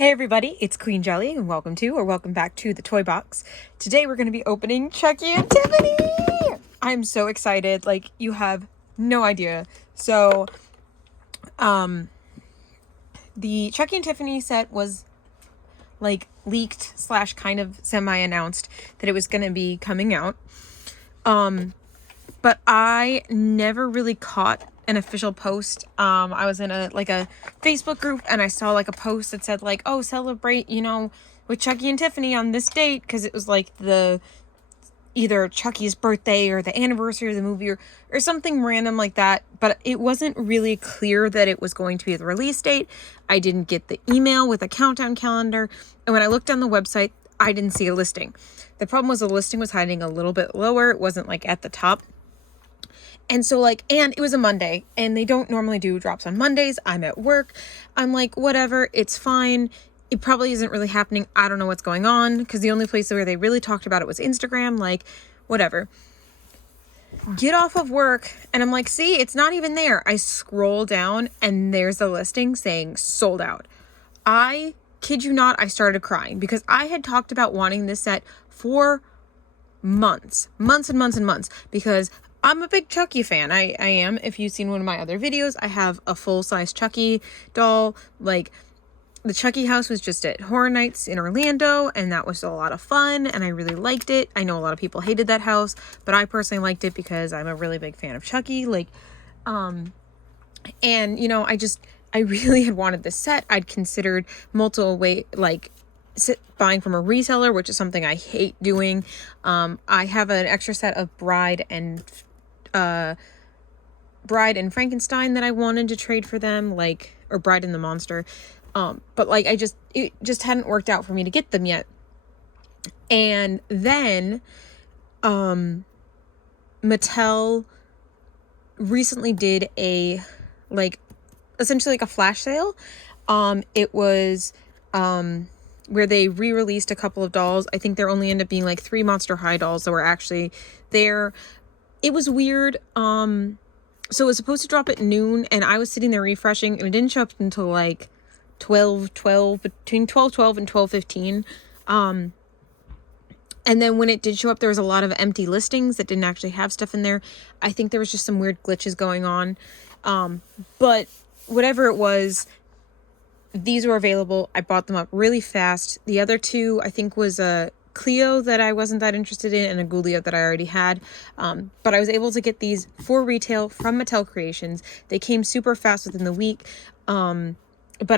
Hey everybody, it's Queen Jelly and welcome back to the Toy Box. Today we're going to be opening Chucky and Tiffany! I'm so excited, like you have no idea. So, the Chucky and Tiffany set was like leaked / kind of semi-announced that it was going to be coming out. But I never really caught an official post. I was in a Facebook group and I saw like a post that said like, oh, celebrate, with Chucky and Tiffany on this date, because it was like the either Chucky's birthday or the anniversary of the movie or something random like that. But it wasn't really clear that it was going to be the release date. I didn't get the email with a countdown calendar. And when I looked on the website, I didn't see a listing. The problem was the listing was hiding a little bit lower. It wasn't like at the top. And so and it was a Monday and they don't normally do drops on Mondays. I'm at work. I'm like, whatever, it's fine. It probably isn't really happening. I don't know what's going on, because the only place where they really talked about it was Instagram, like whatever. Get off of work and I'm like, see, it's not even there. I scroll down and there's the listing saying sold out. I kid you not, I started crying because I had talked about wanting this set for months and months, because I'm a big Chucky fan. I am. If you've seen one of my other videos, I have a full-size Chucky doll. Like, the Chucky house was just at Horror Nights in Orlando, and that was a lot of fun, and I really liked it. I know a lot of people hated that house, but I personally liked it because I'm a really big fan of Chucky. And, I really had wanted this set. I'd considered multiple buying from a reseller, which is something I hate doing. I have an extra set of Bride and Frankenstein that I wanted to trade for them, or Bride and the Monster. But it just hadn't worked out for me to get them yet. And then, Mattel recently did essentially a flash sale. It was, where they re-released a couple of dolls. I think there only ended up being 3 Monster High dolls that were actually there. It was weird. So it was supposed to drop at noon, and I was sitting there refreshing, and it didn't show up until between 12:12 and 12:15. And then when it did show up, there was a lot of empty listings that didn't actually have stuff in there. I think there was just some weird glitches going on. But whatever it was, these were available. I bought them up really fast. The other two, I think, was a Cleo that I wasn't that interested in, and a Ghoulia that I already had. But I was able to get these for retail from Mattel Creations. They came super fast within the week. But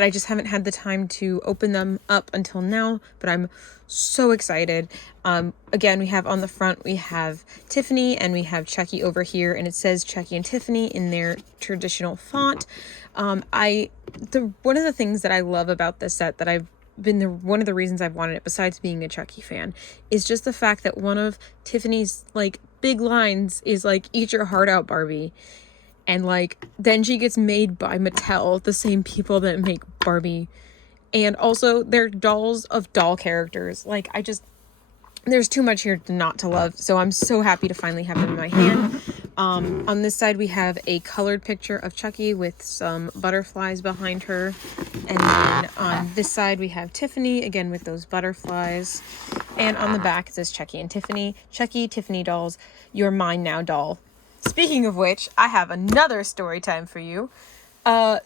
I just haven't had the time to open them up until now. But I'm so excited. Again, we have on the front, we have Tiffany and we have Chucky over here, and it says Chucky and Tiffany in their traditional font. One of the things that I love about this set, that one of the reasons I've wanted it, besides being a Chucky fan, is just the fact that one of Tiffany's big lines is eat your heart out, Barbie. And then she gets made by Mattel, the same people that make Barbie. And also they're dolls of doll characters. There's too much here not to love. So I'm so happy to finally have them in my hand. On this side, we have a colored picture of Chucky with some butterflies behind her. And then on this side, we have Tiffany, again with those butterflies. And on the back, it says Chucky and Tiffany. Chucky, Tiffany dolls, you're mine now, doll. Speaking of which, I have another story time for you. I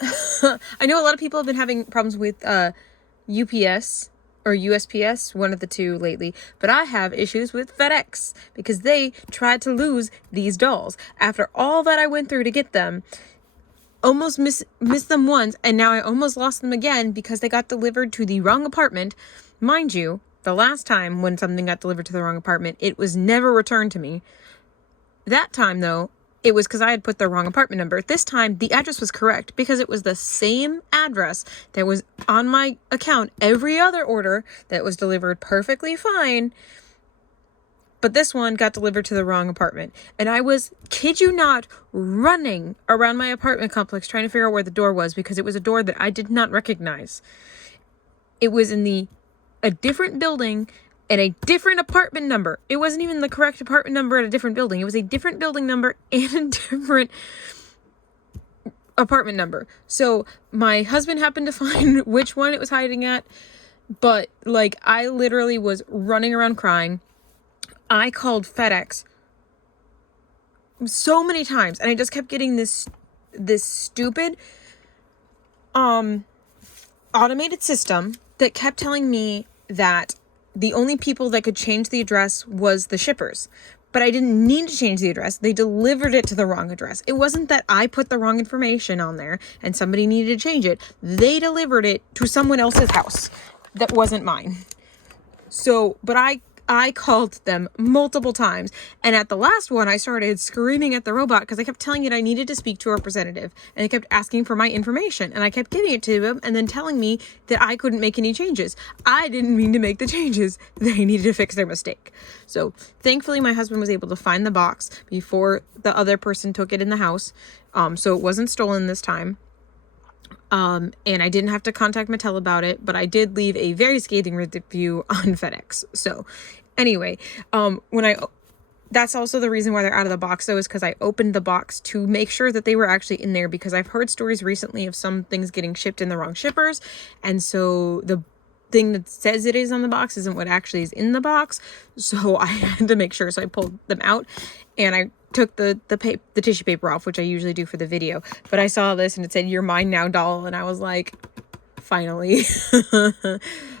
know a lot of people have been having problems with UPS or USPS, one of the two lately, but I have issues with FedEx because they tried to lose these dolls. After all that I went through to get them, almost missed them once, and now I almost lost them again because they got delivered to the wrong apartment. Mind you, the last time when something got delivered to the wrong apartment, it was never returned to me. That time, though, it was because I had put the wrong apartment number. This time, the address was correct because it was the same address that was on my account every other order that was delivered perfectly fine. But this one got delivered to the wrong apartment. And I was, kid you not, running around my apartment complex trying to figure out where the door was, because it was a door that I did not recognize. It was in a different building and a different apartment number. It wasn't even the correct apartment number at a different building. It was a different building number and a different apartment number. So my husband happened to find which one it was hiding at, but like I literally was running around crying. I called FedEx so many times, and I just kept getting this stupid automated system that kept telling me that the only people that could change the address was the shippers. But I didn't need to change the address. They delivered it to the wrong address. It wasn't that I put the wrong information on there and somebody needed to change it. They delivered it to someone else's house that wasn't mine. So, but I called them multiple times. And at the last one, I started screaming at the robot because I kept telling it I needed to speak to a representative. And it kept asking for my information. And I kept giving it to him and then telling me that I couldn't make any changes. I didn't mean to make the changes. They needed to fix their mistake. So thankfully, my husband was able to find the box before the other person took it in the house. So it wasn't stolen this time. And I didn't have to contact Mattel about it, but I did leave a very scathing review on FedEx. So anyway, that's also the reason why they're out of the box though, is because I opened the box to make sure that they were actually in there, because I've heard stories recently of some things getting shipped in the wrong shippers. And so the thing that says it is on the box isn't what actually is in the box. So I had to make sure. So I pulled them out and I took the tissue paper off, which I usually do for the video. But I saw this and it said, "You're mine now, doll." And I was like, finally,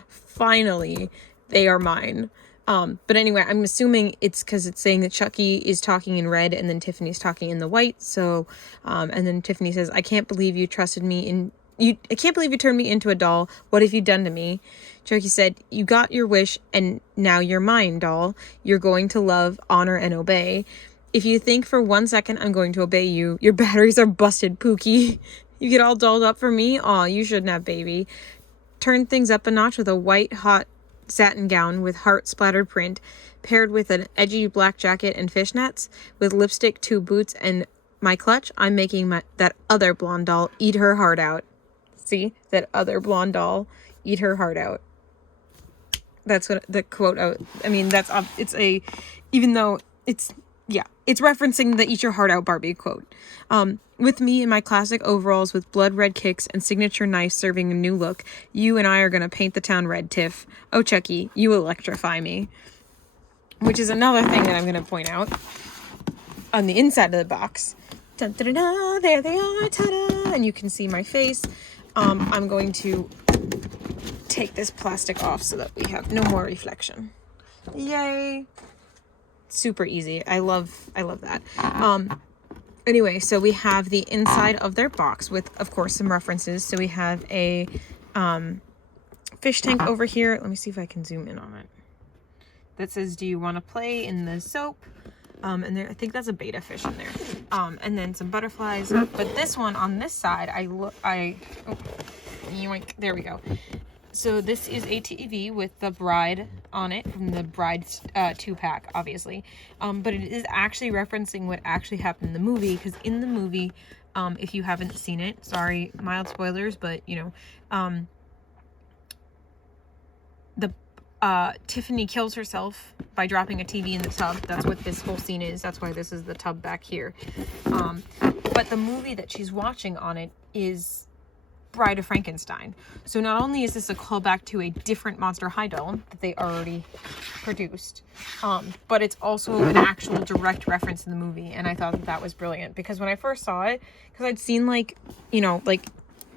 finally, they are mine. But anyway, I'm assuming it's because it's saying that Chucky is talking in red and then Tiffany's talking in the white. So, and then Tiffany says, I can't believe you trusted me I can't believe you turned me into a doll. What have you done to me?" Chucky said, "You got your wish and now you're mine, doll. You're going to love, honor, and obey. If you think for 1 second I'm going to obey you, your batteries are busted, Pookie. You get all dolled up for me? Aw, you shouldn't have, baby. Turn things up a notch with a white, hot satin gown with heart-splattered print, paired with an edgy black jacket and fishnets, with lipstick, 2 boots, and my clutch. I'm making that other blonde doll eat her heart out." See? That other blonde doll eat her heart out. That's what the quote, I mean, even though it's referencing the eat your heart out Barbie quote. "With me in my classic overalls with blood red kicks and signature knife serving a new look, you and I are going to paint the town red, Tiff. Oh, Chucky, you electrify me." Which is another thing that I'm going to point out on the inside of the box. Dun, dun, dun, dun, there they are, ta-da! And you can see my face. I'm going to take this plastic off so that we have no more reflection. Yay! Super easy. I love that. Anyway, so we have the inside of their box with, of course, some references. So we have a fish tank over here. Let me see if I can zoom in on it. That says, "Do you want to play in the soap?" And there, I think that's a betta fish in there. And then some butterflies. But this one on this side, yoink, there we go. So this is a TV with the bride on it from the Bride's 2-pack, obviously. But it is actually referencing what actually happened in the movie, because in the movie, if you haven't seen it, sorry, mild spoilers, but Tiffany kills herself by dropping a TV in the tub. That's what this whole scene is. That's why this is the tub back here. But the movie that she's watching on it is Bride of Frankenstein. So not only is this a callback to a different Monster High doll that they already produced, but it's also an actual direct reference in the movie. And I thought that was brilliant, because when I first saw it, because I'd seen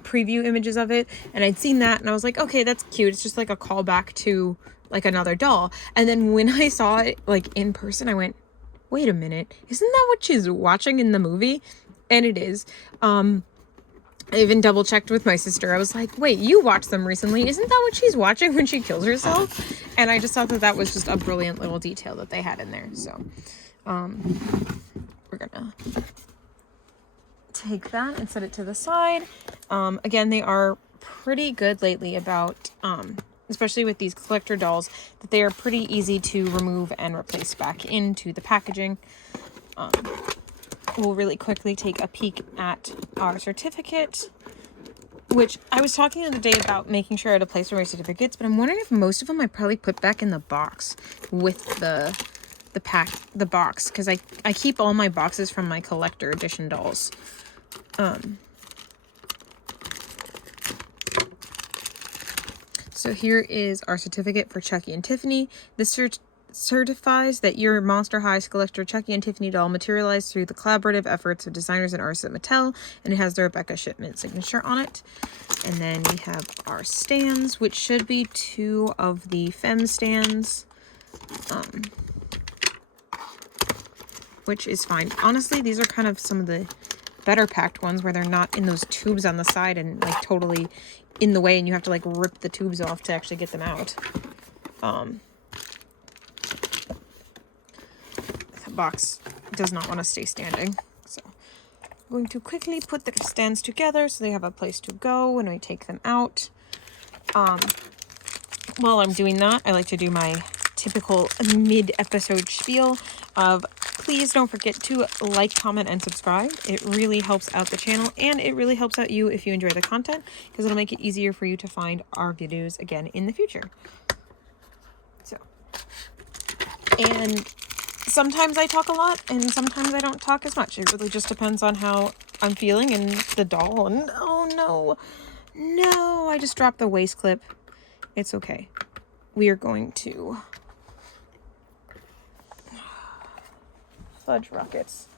preview images of it, and I'd seen that and I was like, okay, that's cute. It's just like a callback to like another doll. And then when I saw it like in person, I went, wait a minute, isn't that what she's watching in the movie? And it is. I even double checked with my sister. I was like, wait, you watched them recently. Isn't that what she's watching when she kills herself? And I just thought that was just a brilliant little detail that they had in there. So we're gonna take that and set it to the side. Again, they are pretty good lately about, especially with these collector dolls, that they are pretty easy to remove and replace back into the packaging. We'll really quickly take a peek at our certificate, which I was talking the other day about making sure I had a place for my certificates, but I'm wondering if most of them I probably put back in the box with the box, because I keep all my boxes from my collector edition dolls. So here is our certificate for Chucky and Tiffany. This certifies that your Monster High Skullector Chucky and Tiffany doll materialized through the collaborative efforts of designers and artists at Mattel, and it has the Rebecca Shipment signature on it. And then we have our stands, which should be 2 of the Femme stands, which is fine. Honestly, these are kind of some of the better packed ones where they're not in those tubes on the side and like totally in the way, and you have to like rip the tubes off to actually get them out. The box does not want to stay standing, so I'm going to quickly put the stands together so they have a place to go when we take them out. While I'm doing that, I like to do my typical mid-episode spiel of please don't forget to like, comment, and subscribe. It really helps out the channel, and it really helps out you if you enjoy the content, because it'll make it easier for you to find our videos again in the future. So, and sometimes I talk a lot, and sometimes I don't talk as much. It really just depends on how I'm feeling and the doll. And oh no, I just dropped the waist clip. It's okay. We are going to fudge rockets.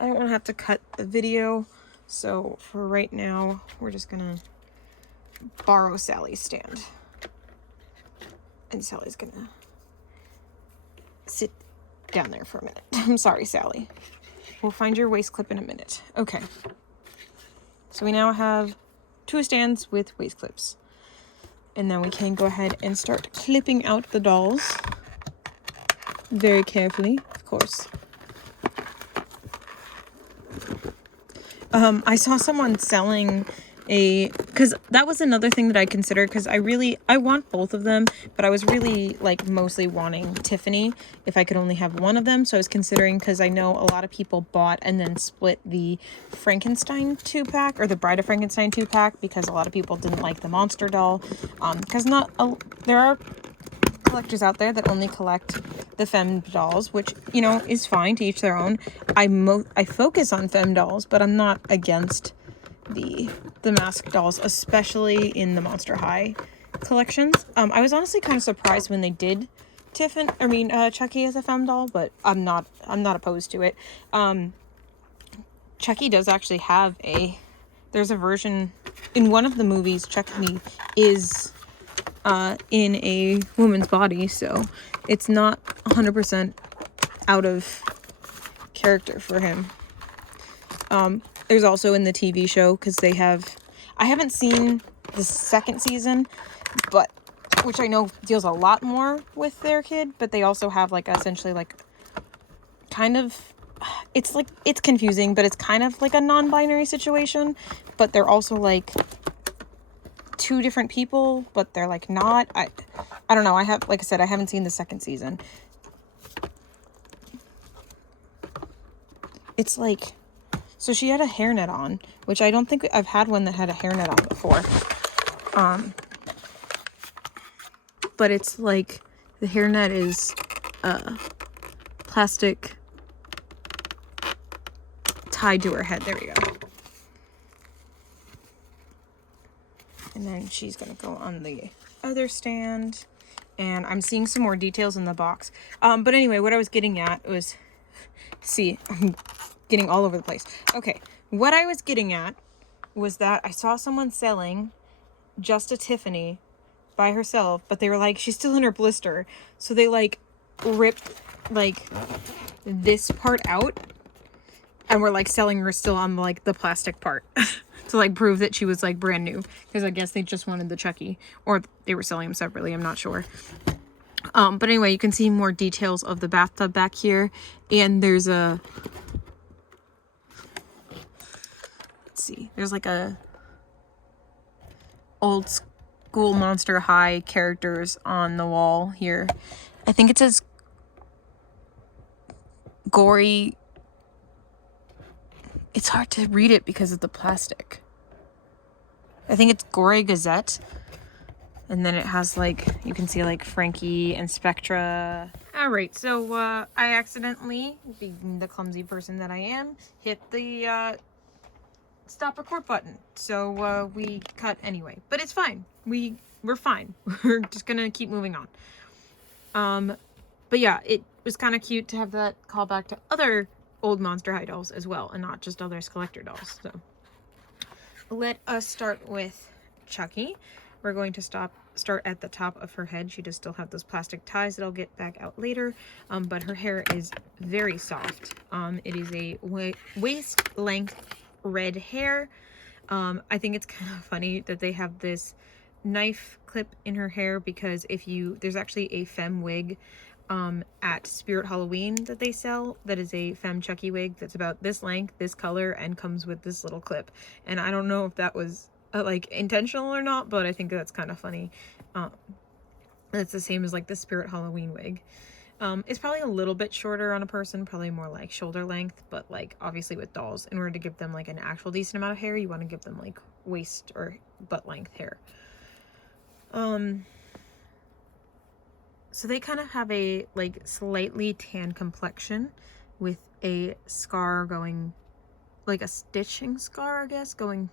I don't want to have to cut the video, so for right now, we're just gonna borrow Sally's stand. And Sally's gonna sit down there for a minute. I'm sorry, Sally. We'll find your waist clip in a minute. Okay. So we now have 2 stands with waist clips. And then we can go ahead and start clipping out the dolls. Very carefully, of course. I saw someone selling because that was another thing that I considered, because I want both of them, but I was really like mostly wanting Tiffany if I could only have one of them. So I was considering, because I know a lot of people bought and then split the Frankenstein 2-pack or the Bride of Frankenstein 2-pack, because a lot of people didn't like the monster doll, because there are collectors out there that only collect the femme dolls, which, you know, is fine, to each their own. I focus on femme dolls, but I'm not against the mask dolls, especially in the Monster High collections. I was honestly kind of surprised when they did Chucky as a femme doll, but I'm not opposed to it. Chucky does actually have there's a version in one of the movies. Chucky is in a woman's body, so it's not 100% out of character for him. There's also in the TV show, because I haven't seen the 2nd season, but which I know deals a lot more with their kid, but they also have like essentially like kind of, it's confusing, but it's kind of like a non-binary situation, but they're also like 2 different people, but they're like not. I don't know. Like I said, I haven't seen the 2nd season. It's like, so she had a hairnet on, which I don't think I've had one that had a hairnet on before. But it's like the hairnet is plastic tied to her head. There we go. And then she's going to go on the other stand. And I'm seeing some more details in the box. But anyway, what I was getting at was, see, I'm getting all over the place. Okay, what I was getting at was that I saw someone selling just a Tiffany by herself, but they were like, she's still in her blister. So they like ripped like this part out and were like selling her still on like the plastic part to like prove that she was like brand new, because I guess they just wanted the Chucky, or they were selling them separately, I'm not sure. But anyway, you can see more details of the bathtub back here, and there's a, let's see, there's like a old school Monster High characters on the wall here. I think it says gory. It's hard to read it because of the plastic. I think it's Gory Gazette. And then it has like, you can see like Frankie and Spectra. All right, so I accidentally, being the clumsy person that I am, hit the stop record button. So we cut anyway, but it's fine. We're fine. We're just gonna keep moving on. But yeah, it was kind of cute to have that call back to other old Monster High dolls as well, and not just other Skullector dolls. So let us start with Chucky. We're going to start at the top of her head. She does still have those plastic ties that I'll get back out later, but her hair is very soft. It is a waist length red hair. I think it's kind of funny that they have this knife clip in her hair, because there's actually a femme wig at Spirit Halloween that they sell that is a femme Chucky wig that's about this length, this color, and comes with this little clip. And I don't know if that was like intentional or not, but I think that's kind of funny. It's the same as like the Spirit Halloween wig. It's probably a little bit shorter on a person, probably more like shoulder length, but like obviously with dolls, in order to give them like an actual decent amount of hair, you want to give them like waist or butt length hair. So they kind of have a like slightly tan complexion with a scar going, like a stitching scar, I guess, going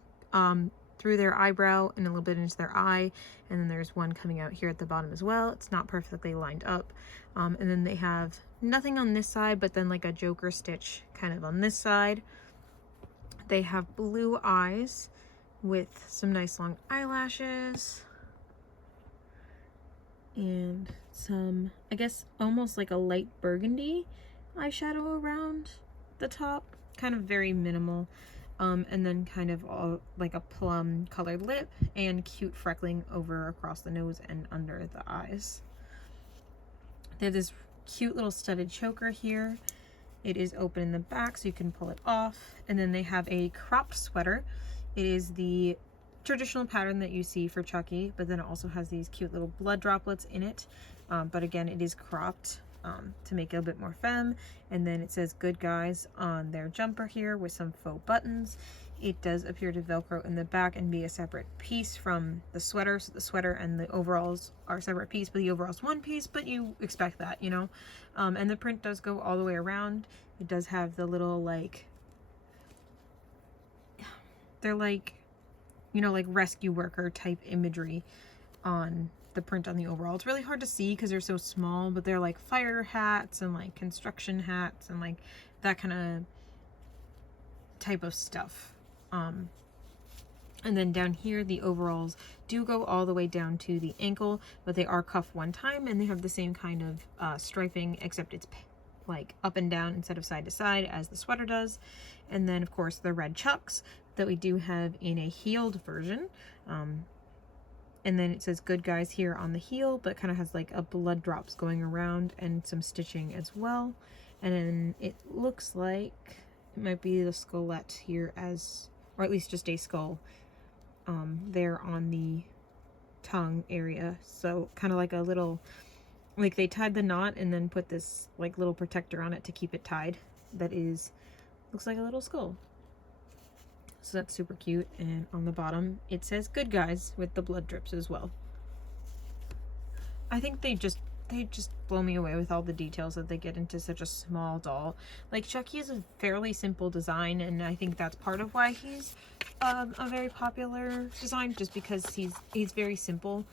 through their eyebrow and a little bit into their eye. And then there's one coming out here at the bottom as well. It's not perfectly lined up. And then they have nothing on this side, but then like a Joker stitch kind of on this side. They have blue eyes with some nice long eyelashes. And some, I guess, almost like a light burgundy eyeshadow around the top. Kind of very minimal. And then kind of all like a plum colored lip and cute freckling over across the nose and under the eyes. They have this cute little studded choker here. It is open in the back so you can pull it off. And then they have a cropped sweater. It is the traditional pattern that you see for Chucky, but then it also has these cute little blood droplets in it. But again, it is cropped to make it a bit more femme. And then it says "Good Guys" on their jumper here with some faux buttons. It does appear to Velcro in the back and be a separate piece from the sweater. So the sweater and the overalls are a separate piece, but the overalls one piece, but you expect that, you know? And the print does go all the way around. It does have the little like, they're like, you know, like rescue worker type imagery on the print on the overall. It's really hard to see because they're so small, but they're like fire hats and like construction hats and like that kind of type of stuff. And then down here, the overalls do go all the way down to the ankle, but they are cuffed one time, and they have the same kind of striping, except it's like up and down instead of side to side as the sweater does. And then of course the red chucks that we do have in a heeled version. And then it says "Good Guys" here on the heel, but kind of has like a blood drops going around and some stitching as well. And then it looks like it might be the Skullector here, as, or at least just a skull there on the tongue area. So kind of like a little, like they tied the knot and then put this like little protector on it to keep it tied. That is, looks like a little skull. So that's super cute. And on the bottom it says "Good Guys" with the blood drips as well. I think they just blow me away with all the details that they get into such a small doll. Like Chucky is a fairly simple design, and I think that's part of why he's a very popular design, just because he's very simple.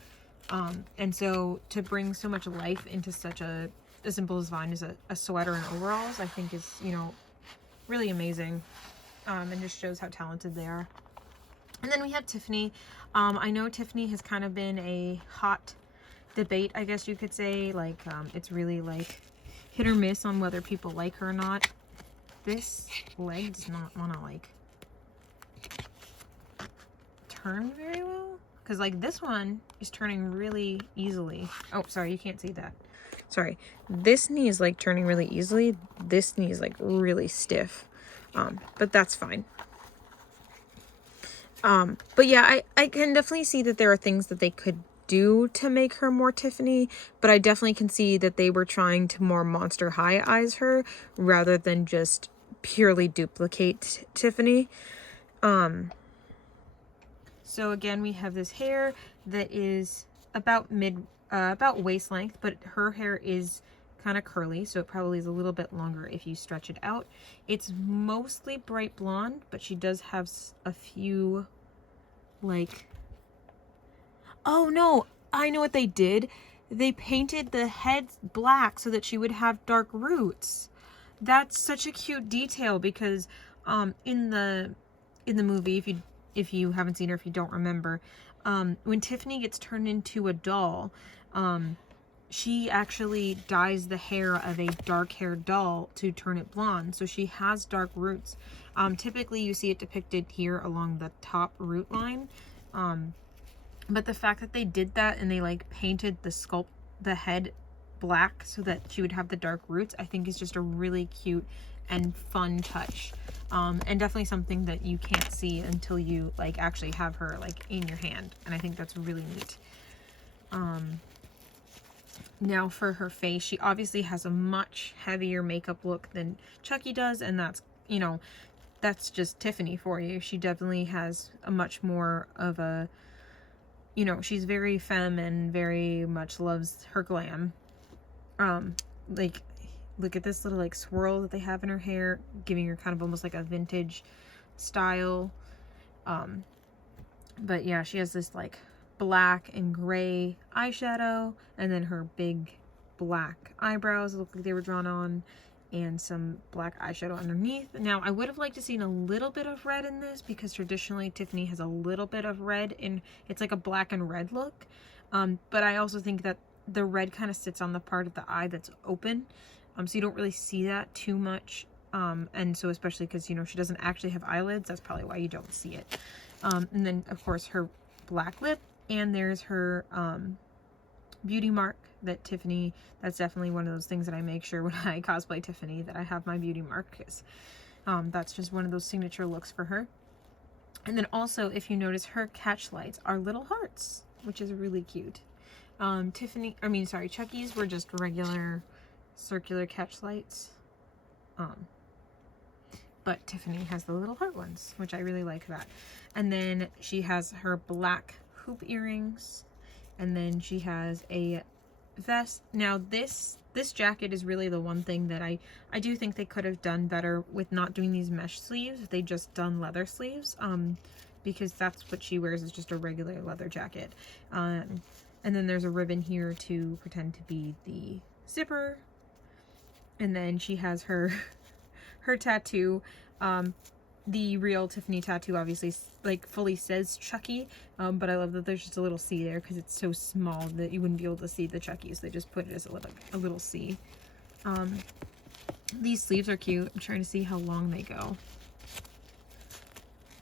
And so to bring so much life into such a simple design as a sweater and overalls, I think is, you know, really amazing. And just shows how talented they are. And then we have Tiffany. I know Tiffany has kind of been a hot debate, I guess you could say. Like, it's really like hit or miss on whether people like her or not. This leg does not want to like turn very well, because like this one is turning really easily. Oh, sorry, you can't see that. Sorry, this knee is like turning really easily. This knee is like really stiff. But that's fine. But yeah, I can definitely see that there are things that they could do to make her more Tiffany, but I definitely can see that they were trying to more Monster High eyes her rather than just purely duplicate Tiffany. So again, we have this hair that is about waist length, but her hair is kind of curly, so it probably is a little bit longer if you stretch it out. It's mostly bright blonde, but she does have a few, like, oh no, I know what they did. They painted the head black so that she would have dark roots. That's such a cute detail because in the movie, if you haven't seen her, if you don't remember, when Tiffany gets turned into a doll, she actually dyes the hair of a dark-haired doll to turn it blonde, so she has dark roots. Typically, you see it depicted here along the top root line, but the fact that they did that and they like painted the head black so that she would have the dark roots, I think is just a really cute and fun touch, and definitely something that you can't see until you like actually have her like in your hand, and I think that's really neat. Now for her face, she obviously has a much heavier makeup look than Chucky does, and that's, you know, that's just Tiffany for you. She definitely has a much more of a, you know, she's very femme and very much loves her glam. Like, look at this little like swirl that they have in her hair, giving her kind of almost like a vintage style. But yeah, she has this like black and gray eyeshadow, and then her big black eyebrows look like they were drawn on, and some black eyeshadow underneath. Now, I would have liked to seen a little bit of red in this because traditionally Tiffany has a little bit of red in, it's like a black and red look. But I also think that the red kind of sits on the part of the eye that's open. So you don't really see that too much. And so especially because, you know, she doesn't actually have eyelids, that's probably why you don't see it. And then of course her black lip, and there's her beauty mark that Tiffany, that's definitely one of those things that I make sure when I cosplay Tiffany that I have my beauty mark, because that's just one of those signature looks for her. And then also, if you notice, her catch lights are little hearts, which is really cute. Chucky's were just regular circular catch lights. But Tiffany has the little heart ones, which I really like that. And then she has her black hoop earrings, and then she has a vest. Now this jacket is really the one thing that I do think they could have done better with not doing these mesh sleeves. If they just done leather sleeves, because that's what she wears, is just a regular leather jacket. And then there's a ribbon here to pretend to be the zipper, and then she has her tattoo. The real Tiffany tattoo obviously like fully says Chucky, but I love that there's just a little C there because it's so small that you wouldn't be able to see the Chucky, so they just put it as a little C. These sleeves are cute. I'm trying to see how long they go.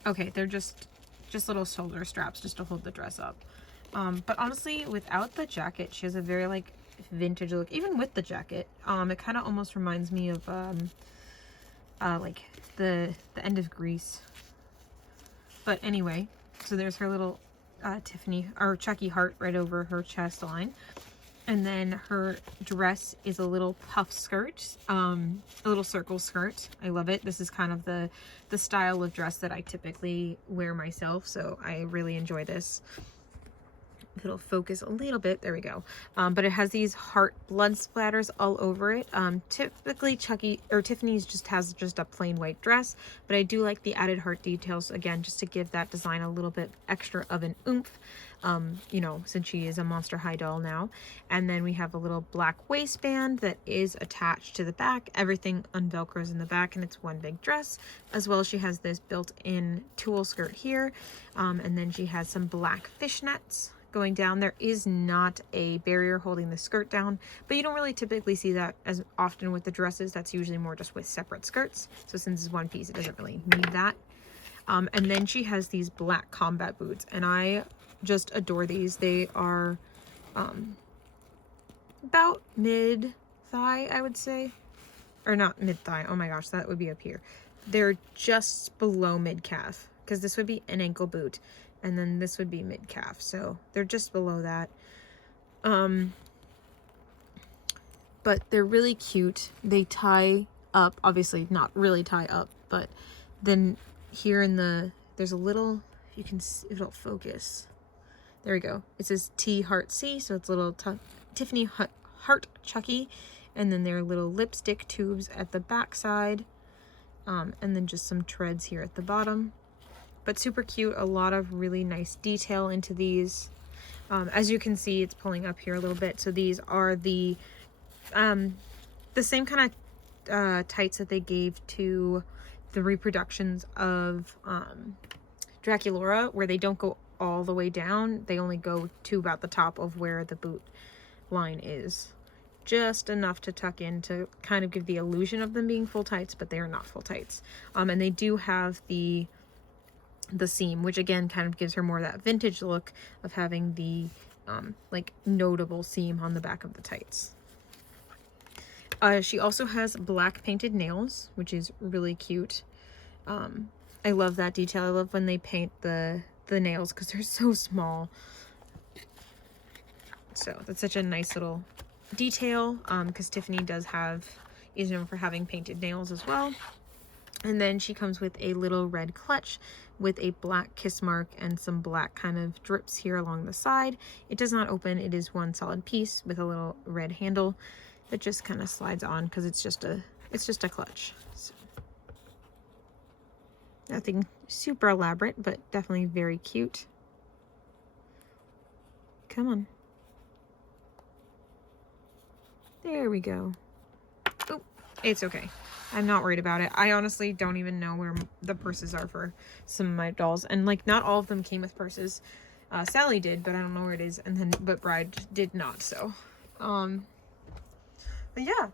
Okay, they're just little shoulder straps just to hold the dress up. But honestly, without the jacket, she has a very like vintage look. Even with the jacket, it kind of almost reminds me of like the end of Grease. But anyway, so there's her little Tiffany or Chucky heart right over her chest line, and then her dress is a little puff skirt, a little circle skirt. I love it. This is kind of the style of dress that I typically wear myself, so I really enjoy this. If it'll focus a little bit, there we go. But it has these heart blood splatters all over it. Typically Chucky or Tiffany's just has a plain white dress, but I do like the added heart details, again, just to give that design a little bit extra of an oomph, you know, since she is a Monster High doll now. And then we have a little black waistband that is attached to the back. Everything unvelcros in the back, and it's one big dress. As well as she has this built-in tulle skirt here, and then she has some black fishnets going down. There is not a barrier holding the skirt down, but you don't really typically see that as often with the dresses. That's usually more just with separate skirts. So since it's one piece, it doesn't really need that. And then she has these black combat boots, and I just adore these. They are about mid-thigh, I would say. Or not mid-thigh. Oh my gosh, that would be up here. They're just below mid-calf, because this would be an ankle boot, and then this would be mid-calf, so they're just below that. But they're really cute. They tie up, obviously not really tie up, but then here in there's a little, you can see if it'll focus. There we go. It says T Heart C, so it's a little Tiffany Heart Chucky, And then there are little lipstick tubes at the back side. And then just some treads here at the bottom. But super cute. A lot of really nice detail into these. As you can see, it's pulling up here a little bit. So these are the same kind of tights that they gave to the reproductions of Draculaura, where they don't go all the way down. They only go to about the top of where the boot line is. Just enough to tuck in to kind of give the illusion of them being full tights, but they are not full tights. And they do have the seam, which again kind of gives her more that vintage look of having the like notable seam on the back of the tights. She also has black painted nails, which is really cute. I love that detail. I love when they paint the nails because they're so small. So that's such a nice little detail, because Tiffany is known for having painted nails as well. And then she comes with a little red clutch with a black kiss mark and some black kind of drips here along the side. It does not open. It is one solid piece with a little red handle that just kind of slides on because it's just a clutch. So, nothing super elaborate, but definitely very cute. Come on. There we go. Oh, it's okay. I'm not worried about it. I honestly don't even know where the purses are for some of my dolls. And like, not all of them came with purses. Sally did, but I don't know where it is. And then, but Bride did not. So, but yeah,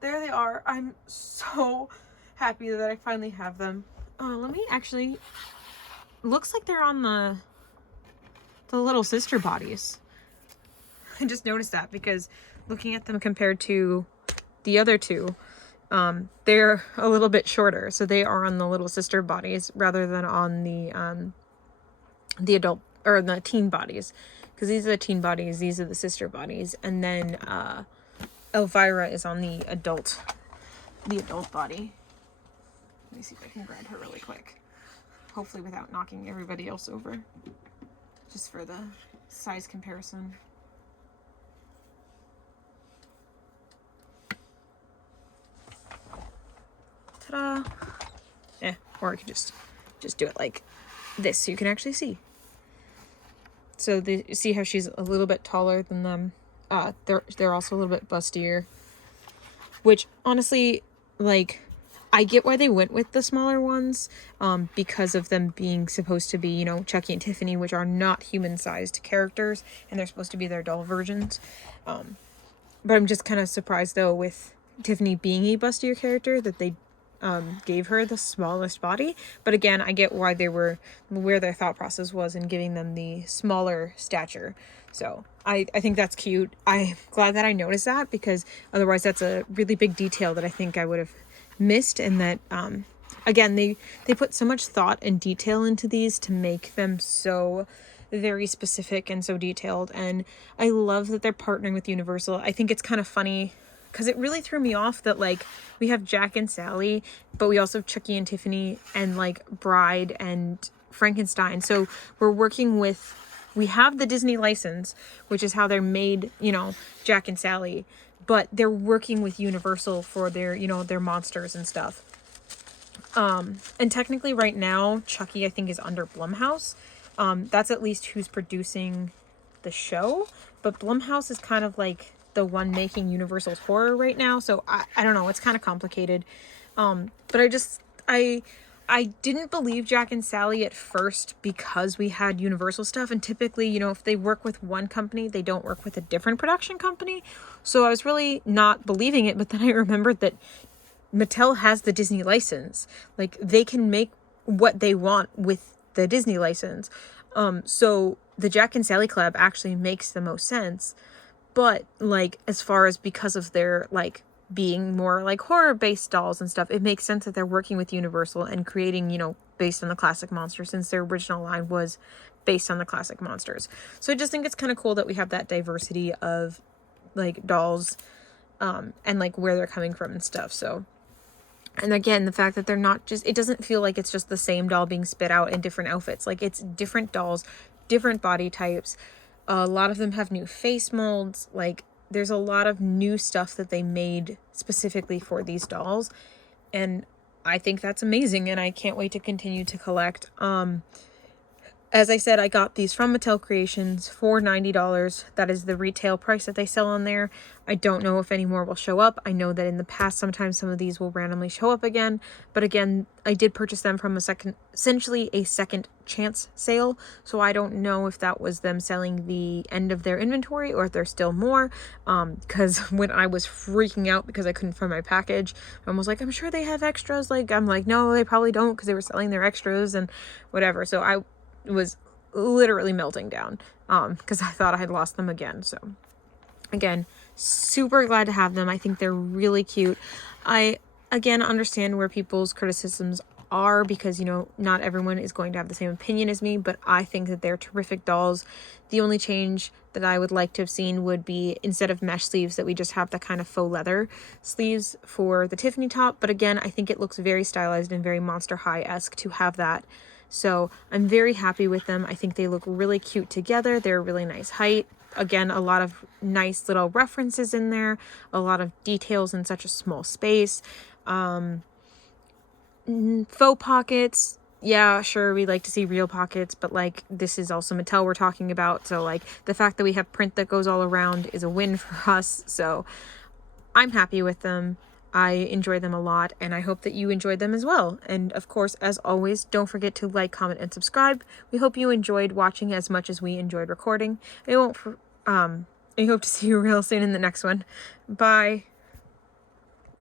there they are. I'm so happy that I finally have them. Let me actually, looks like they're on the little sister bodies. I just noticed that because looking at them compared to the other two, they're a little bit shorter, so they are on the little sister bodies rather than on the adult or the teen bodies, because these are the teen bodies, these are the sister bodies, and then Elvira is on the adult body. Let me see if I can grab her really quick, hopefully without knocking everybody else over, just for the size comparison. Ta-da! Or I could just do it like this so you can actually see. So you see how she's a little bit taller than them. They're also a little bit bustier, which honestly, like, I get why they went with the smaller ones, because of them being supposed to be, you know, Chucky and Tiffany, which are not human-sized characters, and they're supposed to be their doll versions. But I'm just kind of surprised though with Tiffany being a bustier character that they gave her the smallest body. But again, I get why where their thought process was in giving them the smaller stature. So I think that's cute. I'm glad that I noticed that, because otherwise that's a really big detail that I think I would have missed. And that again, they put so much thought and detail into these to make them so very specific and so detailed. And I love that they're partnering with Universal. I think it's kind of funny because it really threw me off that, like, we have Jack and Sally, but we also have Chucky and Tiffany and, like, Bride and Frankenstein. So we have the Disney license, which is how they're made, you know, Jack and Sally, but they're working with Universal for their, you know, their monsters and stuff. And technically right now, Chucky, I think, is under Blumhouse. That's at least who's producing the show, but Blumhouse is kind of like the one making Universal's horror right now, so I don't know, it's kind of complicated. But I didn't believe Jack and Sally at first because we had Universal stuff, and typically, you know, if they work with one company, they don't work with a different production company. So I was really not believing it, but then I remembered that Mattel has the Disney license. Like, they can make what they want with the Disney license. So the Jack and Sally collab actually makes the most sense. But, like, as far as because of their, like, being more, like, horror-based dolls and stuff, it makes sense that they're working with Universal and creating, you know, based on the classic monsters, since their original line was based on the classic monsters. So I just think it's kind of cool that we have that diversity of, like, dolls, and, like, where they're coming from and stuff. So, and again, the fact that they're not just, it doesn't feel like it's just the same doll being spit out in different outfits. Like, it's different dolls, different body types. A lot of them have new face molds. Like, there's a lot of new stuff that they made specifically for these dolls, and I think that's amazing, and I can't wait to continue to collect. As I said, I got these from Mattel Creations for $90. That is the retail price that they sell on there. I don't know if any more will show up. I know that in the past, sometimes some of these will randomly show up again. But again, I did purchase them from essentially a second chance sale. So I don't know if that was them selling the end of their inventory or if there's still more. Because when I was freaking out because I couldn't find my package, I was like, I'm sure they have extras. I'm like, no, they probably don't, because they were selling their extras and whatever. So I was literally melting down because I thought I had lost them again. So again, super glad to have them. I think they're really cute. I again understand where people's criticisms are, because not everyone is going to have the same opinion as me, but I think that they're terrific dolls. The only change that I would like to have seen would be, instead of mesh sleeves, that we just have the kind of faux leather sleeves for the Tiffany top. But again, I think it looks very stylized and very Monster High-esque to have that. So I'm very happy with them. I think they look really cute together. They're a really nice height. Again, a lot of nice little references in there, a lot of details in such a small space. Faux pockets. Yeah, sure, we like to see real pockets, but this is also Mattel we're talking about. So the fact that we have print that goes all around is a win for us. So I'm happy with them. I enjoy them a lot, and I hope that you enjoyed them as well. And of course, as always, don't forget to like, comment, and subscribe. We hope you enjoyed watching as much as we enjoyed recording. I hope to see you real soon in the next one. Bye.